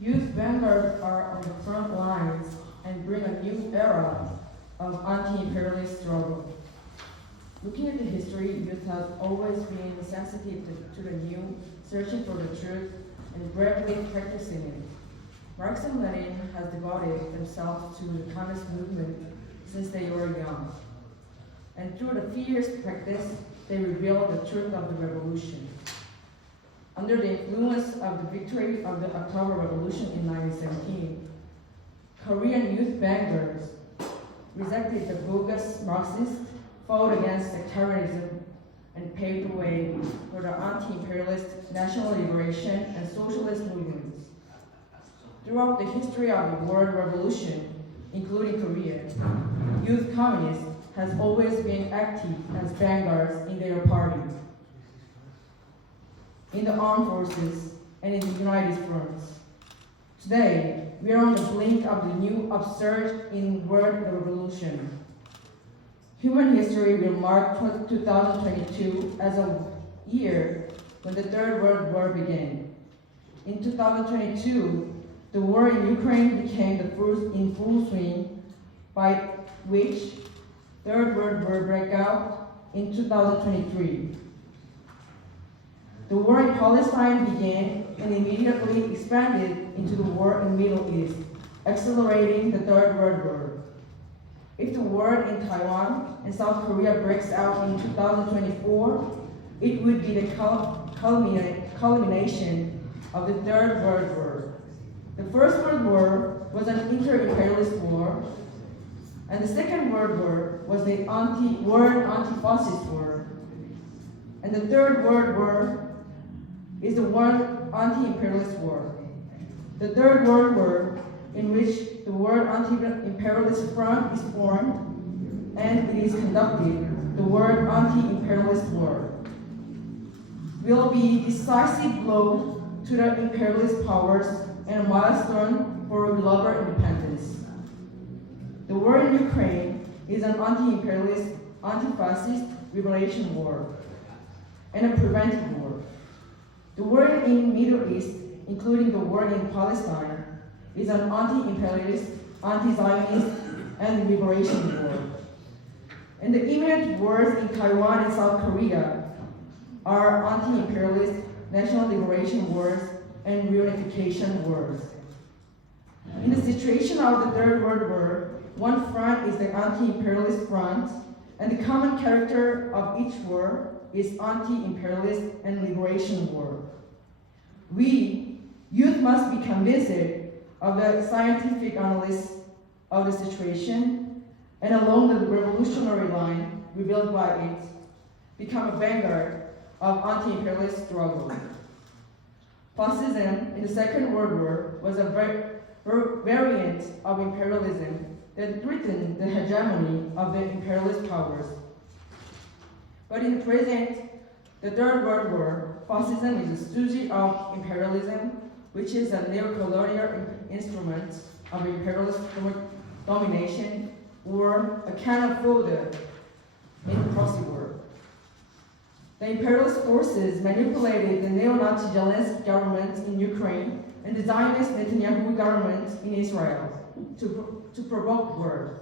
Youth vanguards are on the front lines and bring a new era of anti-imperialist struggle. Looking at the history, youth has always been sensitive to the new, searching for the truth, and bravely practicing it. Marx and Lenin has devoted themselves to the communist movement since they were young. And through the fierce practice, they revealed the truth of the revolution. Under the influence of the victory of the October Revolution in 1917, Korean youth vanguards rejected the bogus Marxists, fought against sectarianism, and paved the way for the anti-imperialist national liberation and socialist movements. Throughout the history of the world revolution, including Korea, youth communists has always been active as vanguards in their party, in the armed forces, and in the United Fronts. Today, we are on the brink of the new upsurge in world revolution. Human history will mark 2022 as a year when the Third World War began. In 2022, the war in Ukraine became the first in full swing, by which Third World War broke out in 2023. The war in Palestine began and immediately expanded into the war in the Middle East, accelerating the Third World War. If the war in Taiwan and South Korea breaks out in 2024, it would be the culmination of the Third World War. The First World War was an inter-imperialist war, and the Second World War was the World Anti-fascist War. And the Third World War is the World Anti-imperialist War. The Third World War, in which the World Anti-imperialist Front is formed, and it is conducted, the World Anti-imperialist War, will be a decisive blow to the imperialist powers and a milestone for global independence. The war in Ukraine is an anti-imperialist, anti-fascist liberation war and a preventive war. The war in the Middle East, including the war in Palestine, is an anti-imperialist, anti-Zionist, and liberation war. And the imminent wars in Taiwan and South Korea are anti-imperialist, national liberation wars, and reunification wars. In the situation of the Third World War, one front is the anti-imperialist front, and the common character of each war is anti-imperialist and liberation war. We, youth, must be convinced of the scientific analysis of the situation, and along the revolutionary line revealed by it, become a vanguard of anti-imperialist struggle. Fascism in the Second World War was a variant of imperialism that threatened the hegemony of the imperialist powers. But in the present, the Third World War, fascism is a stooge of imperialism, which is a neo-colonial instrument of imperialist domination, or a kind of fodder in proxy war. The imperialist forces manipulated the neo-Nazi Zelensky government in Ukraine and the Zionist Netanyahu government in Israel to provoke war.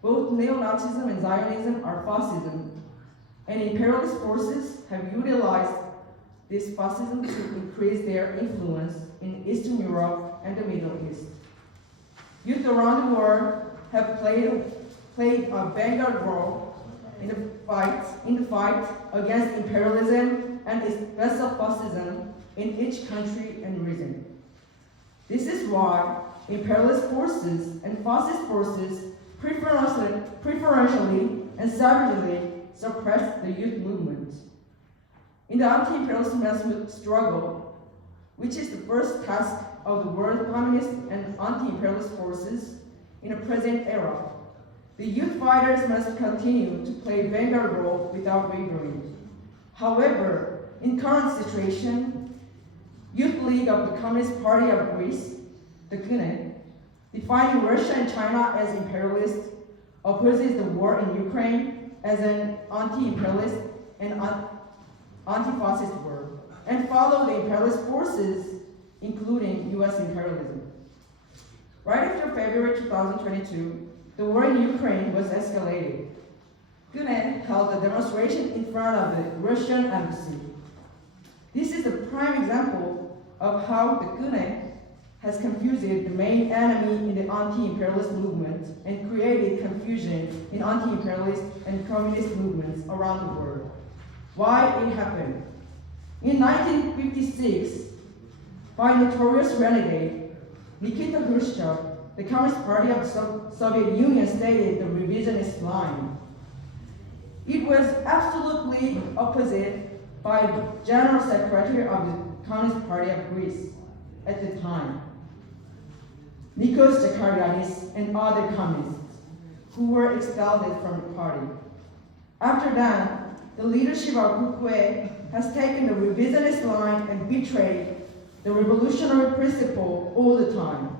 Both neo-Nazism and Zionism are fascism, and imperialist forces have utilized this fascism to increase their influence in Eastern Europe and the Middle East. Youth around the world have played a vanguard role in the fight against imperialism and its vessel fascism in each country and region. This is why imperialist forces and fascist forces preferentially and savagely suppressed the youth movement. In the anti-imperialist struggle, which is the first task of the world communist and anti-imperialist forces in the present era, the youth fighters must continue to play a vanguard role without wavering. However, in current situation, Youth League of the Communist Party of Greece, the CUNE, defining Russia and China as imperialist, opposes the war in Ukraine as an anti-imperialist and anti-fascist war, and follow the imperialist forces including US imperialism. Right after February 2022, the war in Ukraine was escalated. Gune held a demonstration in front of the Russian embassy. This is a prime example of how the Gune has confused the main enemy in the anti-imperialist movement and created confusion in anti-imperialist and communist movements around the world. Why it happened? In 1956, by notorious renegade Nikita Khrushchev, the Communist Party of the Soviet Union stated the revisionist line. It was absolutely opposite by the General Secretary of the Communist Party of Greece at the time, Nikos Zakariadis and other communists who were expelled from the party. After that, the leadership of Kukue has taken the revisionist line and betrayed the revolutionary principle all the time.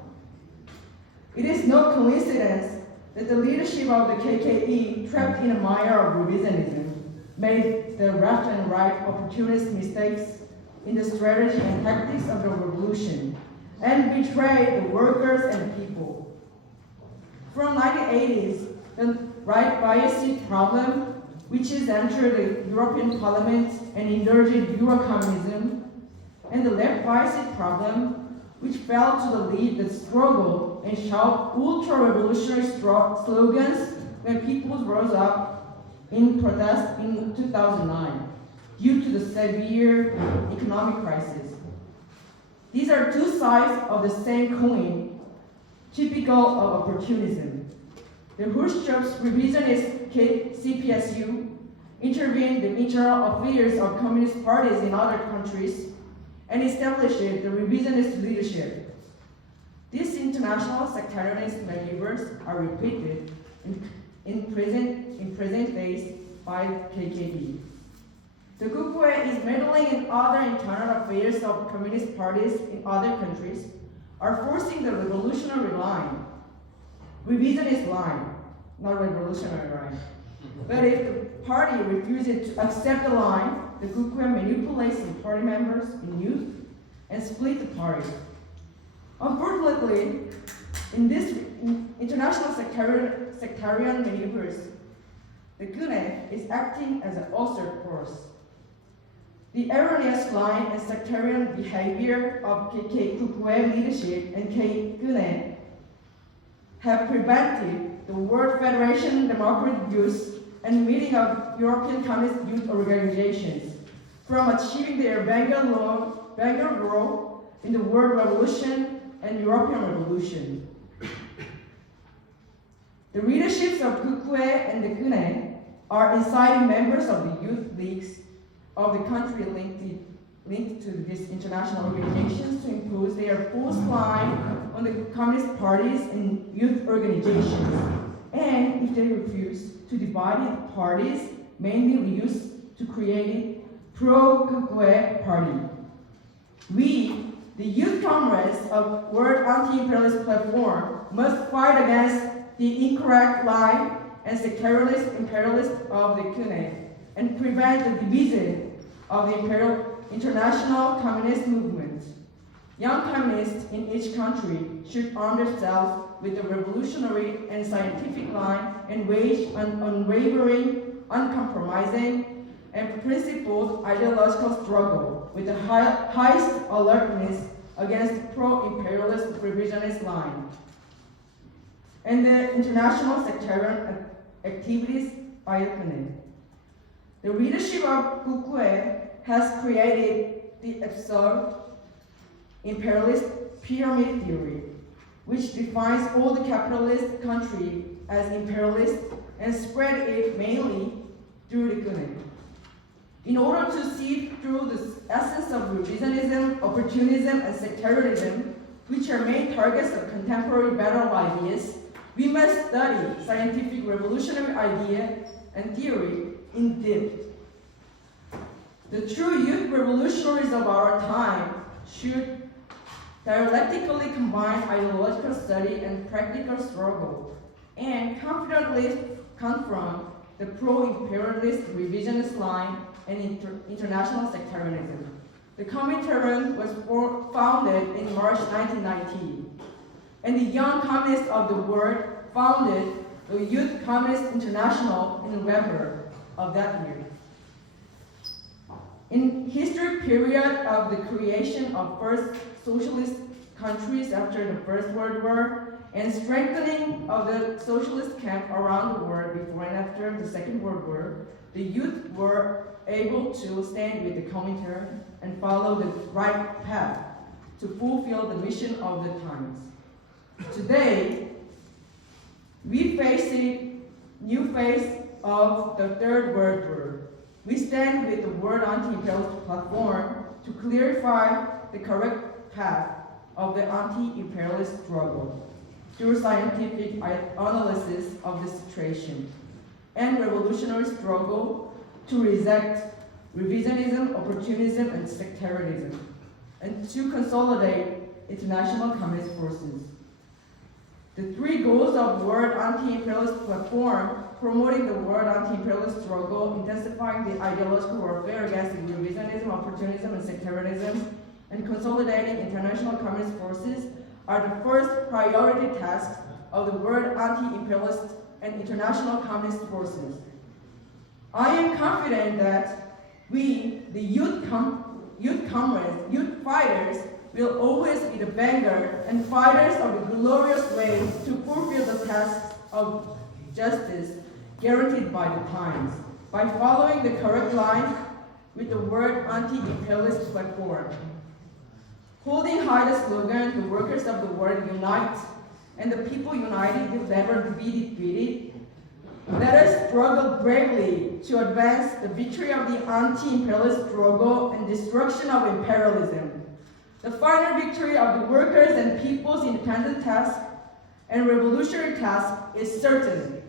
It is no coincidence that the leadership of the KKE, trapped in a mire of revisionism, made the left and right opportunist mistakes in the strategy and tactics of the revolution and betrayed the workers and people. From 1980s, the right bias problem, which has entered the European Parliament and indulged Eurocommunism, and the left bias problem, which failed to lead the struggle and shout ultra-revolutionary slogans when people rose up in protest in 2009 due to the severe economic crisis. These are two sides of the same coin, typical of opportunism. The Khrushchev's revisionist CPSU intervened in the internal affairs of communist parties in other countries and established the revisionist leadership. These international sectarianist maneuvers are repeated in present days by KKE. The Kukue is meddling in other internal affairs of communist parties in other countries, are forcing the revolutionary line, revisionist line, not revolutionary line. But if the party refuses to accept the line, the Kukue manipulates the party members in youth and split the party. Unfortunately, in this international sectarian maneuvers, the Gune is acting as an ulcer force. The erroneous line and sectarian behavior of Kukue leadership and Gune have prevented the World Federation Democratic Youth and meeting of European Communist youth organizations from achieving their vanguard role in the World Revolution and European Revolution. The leaderships of Kukue and the Gune are inciting members of the youth leagues of the country linked to these international organizations to impose their forced line on the communist parties and youth organizations. And if they refuse, to divide the parties, mainly used to create a pro-Kukue party. We, the youth comrades of World Anti-imperialist Platform, must fight against the incorrect line and sectarianist imperialist of the Gune and prevent the division of the international communist movement. Young communists in each country should arm themselves with the revolutionary and scientific line and wage an unwavering, uncompromising, and principled ideological struggle with the highest alertness against the pro-imperialist revisionist line and the international sectarian activities by the Gune. The leadership of Kukue has created the absurd imperialist pyramid theory, which defines all the capitalist country as imperialist and spread it mainly through the Gune. In order to see through the essence of revisionism, opportunism, and sectarianism, which are main targets of contemporary battle of ideas, we must study scientific revolutionary idea and theory in depth. The true youth revolutionaries of our time should dialectically combine ideological study and practical struggle, and confidently confront the pro-imperialist revisionist line and international sectarianism. The Comintern was founded March 1919. And the young communists of the world founded the Youth Communist International in November of that year. In history period of the creation of first socialist countries after the First World War and strengthening of the socialist camp around the world before and after the Second World War, the youth were able to stand with the Comintern and follow the right path to fulfill the mission of the times. Today, we face a new phase of the Third World War. We stand with the World Anti-imperialist Platform to clarify the correct path of the anti-imperialist struggle through scientific analysis of the situation and revolutionary struggle to reject revisionism, opportunism, and sectarianism, and to consolidate international communist forces. The three goals of the World Anti-imperialist Platform: promoting the world anti-imperialist struggle, intensifying the ideological warfare against revisionism, opportunism, and sectarianism, and consolidating international communist forces, are the first priority tasks of the world anti-imperialist and international communist forces. I am confident that we, the youth comrades, youth fighters, will always be the vanguard and fighters of the glorious way to fulfill the tasks of justice guaranteed by the times, by following the correct line with the World Anti-imperialist Platform. Holding high the slogan, "The workers of the world unite, and the people united will never be defeated," let us struggle bravely to advance the victory of the anti-imperialist struggle and destruction of imperialism. The final victory of the workers and people's independent task and revolutionary task is certain.